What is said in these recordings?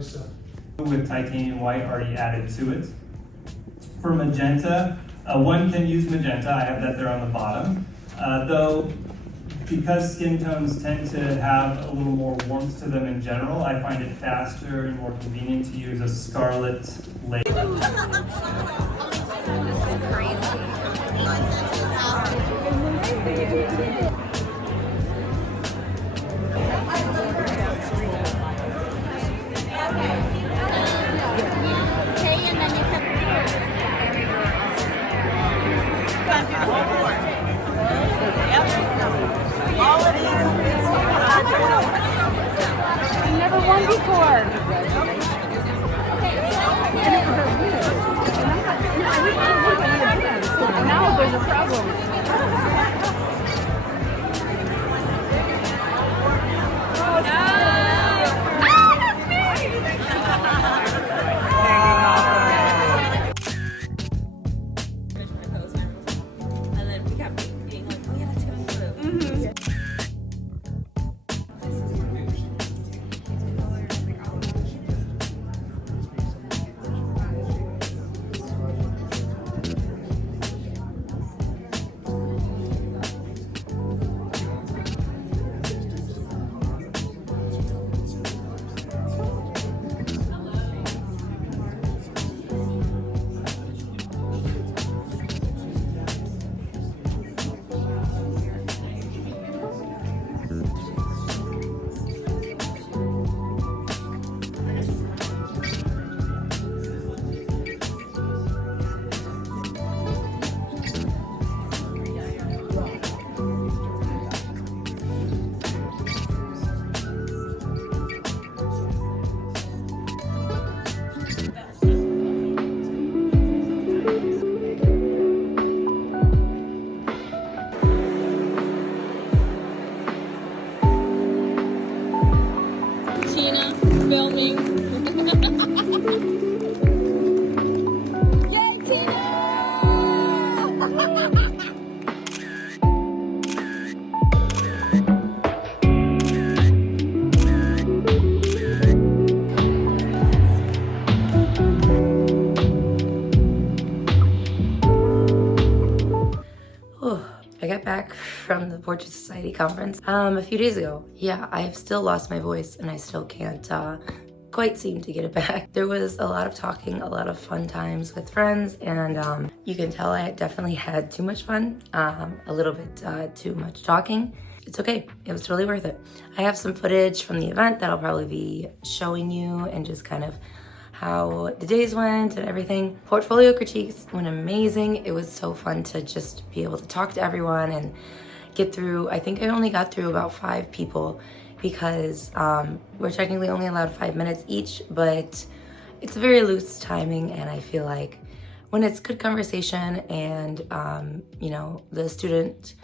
myself. With titanium white already added to it. For magenta, one can use magenta. I have that there on the bottom. Though, because skin tones tend to have a little more warmth to them in general, I find it faster and more convenient to use a scarlet lace. I've never won before. Now there's a problem. Tina filming. Yay, Tina! I got back from the Portrait Society conference a few days ago. Yeah, I've still lost my voice and I still can't quite seem to get it back. There was a lot of talking, a lot of fun times with friends, and you can tell I definitely had too much fun, a little bit too much talking. It's okay, it was totally worth it. I have some footage from the event that I'll probably be showing you and just kind of how the days went and everything. Portfolio critiques went amazing. It was so fun to just be able to talk to everyone and get through. I think I only got through about 5 people because we're technically only allowed 5 minutes each, but it's a very loose timing, and I feel like when it's good conversation and you know, the student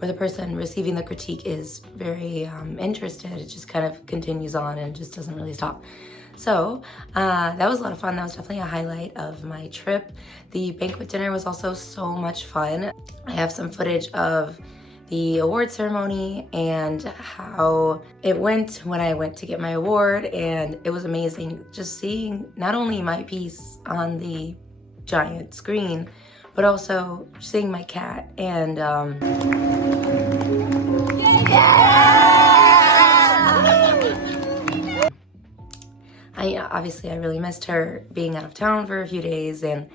or the person receiving the critique is very interested, it just kind of continues on and just doesn't really stop. So that was a lot of fun. That was definitely a highlight of my trip. The banquet dinner was also so much fun. I have some footage of the award ceremony and how it went when I went to get my award, and it was amazing just seeing not only my piece on the giant screen, but also seeing my cat and obviously I really missed her being out of town for a few days, and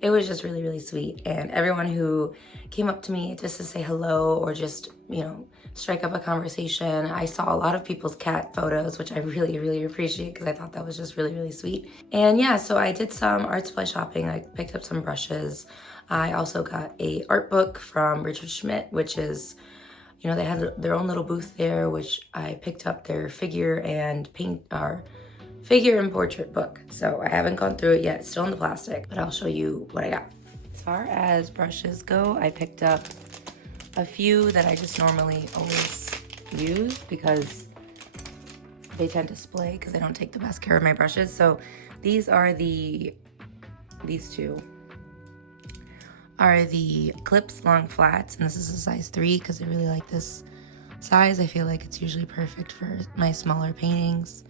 it was just really, really sweet. And everyone who came up to me just to say hello or just, you know, strike up a conversation. I saw a lot of people's cat photos, which I really, really appreciate because I thought that was just really, really sweet. And yeah, so I did some art supply shopping. I picked up some brushes. I also got a art book from Richard Schmidt, which is, you know, they had their own little booth there, which I picked up their figure and portrait book. So I haven't gone through it yet, it's still in the plastic, but I'll show you what I got. As far as brushes go, I picked up a few that I just normally always use because they tend to splay because I don't take the best care of my brushes. So these two are the Clips Long Flats, and this is a size 3 because I really like this size. I feel like it's usually perfect for my smaller paintings.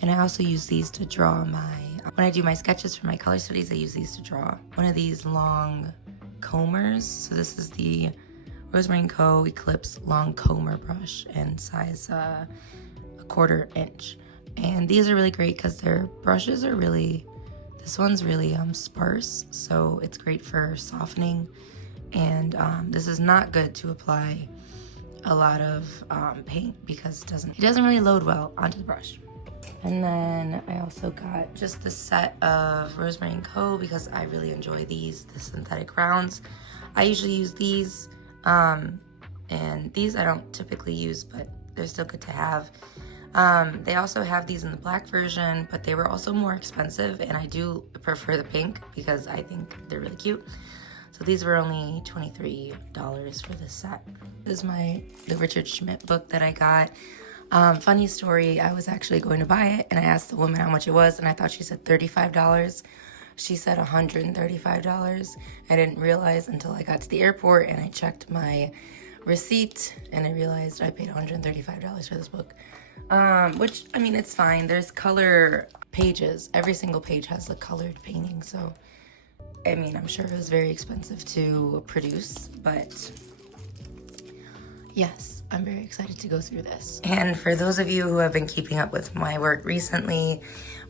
And I also use these to draw when I do my sketches for my color studies, I use these to draw. One of these long combers. So this is the Rosemary & Co. Eclipse long comber brush and size a 1/4 inch. And these are really great because their brushes are this one's really sparse, so it's great for softening. And this is not good to apply a lot of paint because it doesn't really load well onto the brush. And then I also got just the set of Rosemary & Co. because I really enjoy these, the synthetic rounds. I usually use these, and these I don't typically use, but they're still good to have. They also have these in the black version, but they were also more expensive, and I do prefer the pink because I think they're really cute. So these were only $23 for this set. This is the Richard Schmidt book that I got. Funny story, I was actually going to buy it, and I asked the woman how much it was, and I thought she said $35. She said $135. I didn't realize until I got to the airport, and I checked my receipt, and I realized I paid $135 for this book. Which, I mean, it's fine. There's color pages. Every single page has a colored painting, so, I mean, I'm sure it was very expensive to produce, but yes, I'm very excited to go through this. And for those of you who have been keeping up with my work recently,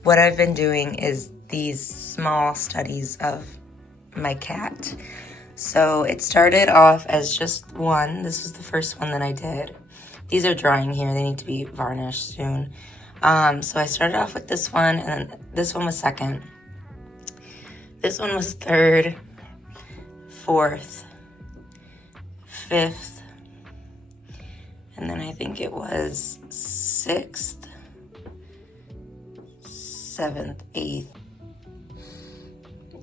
what I've been doing is these small studies of my cat. So it started off as just one. This was the first one that I did. These are drying here. They need to be varnished soon. So I started off with this one, and then this one was second. This one was third, fourth, fifth, and then I think it was sixth, seventh, eighth.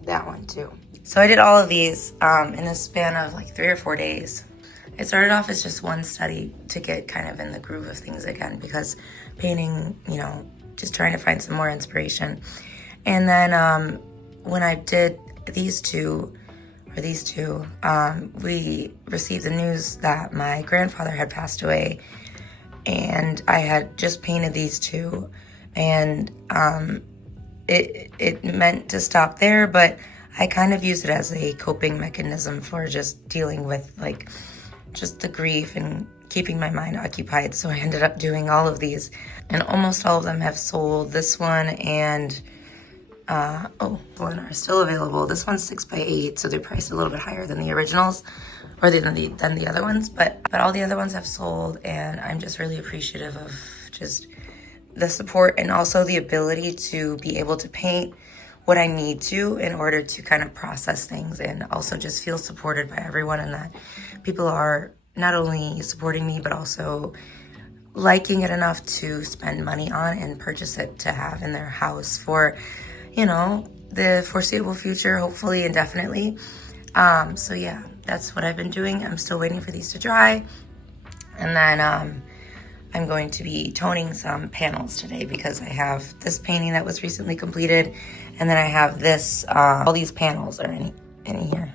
That one too. So I did all of these in a span of like 3 or 4 days. It started off as just one study to get kind of in the groove of things again, because painting, just trying to find some more inspiration. And then when I did these two, we received the news that my grandfather had passed away, and I had just painted these two, and it meant to stop there, but I kind of used it as a coping mechanism for just dealing with just the grief and keeping my mind occupied. So I ended up doing all of these, and almost all of them have sold. This one and one are still available. This one's 6x8, so they're priced a little bit higher than the originals, or than the other ones. But all the other ones have sold, and I'm just really appreciative of just the support and also the ability to be able to paint what I need to in order to kind of process things, and also just feel supported by everyone, and that people are not only supporting me but also liking it enough to spend money on and purchase it to have in their house for, the foreseeable future, hopefully indefinitely. So yeah, that's what I've been doing. I'm still waiting for these to dry, and then I'm going to be toning some panels today because I have this painting that was recently completed, and then I have this, all these panels are in here.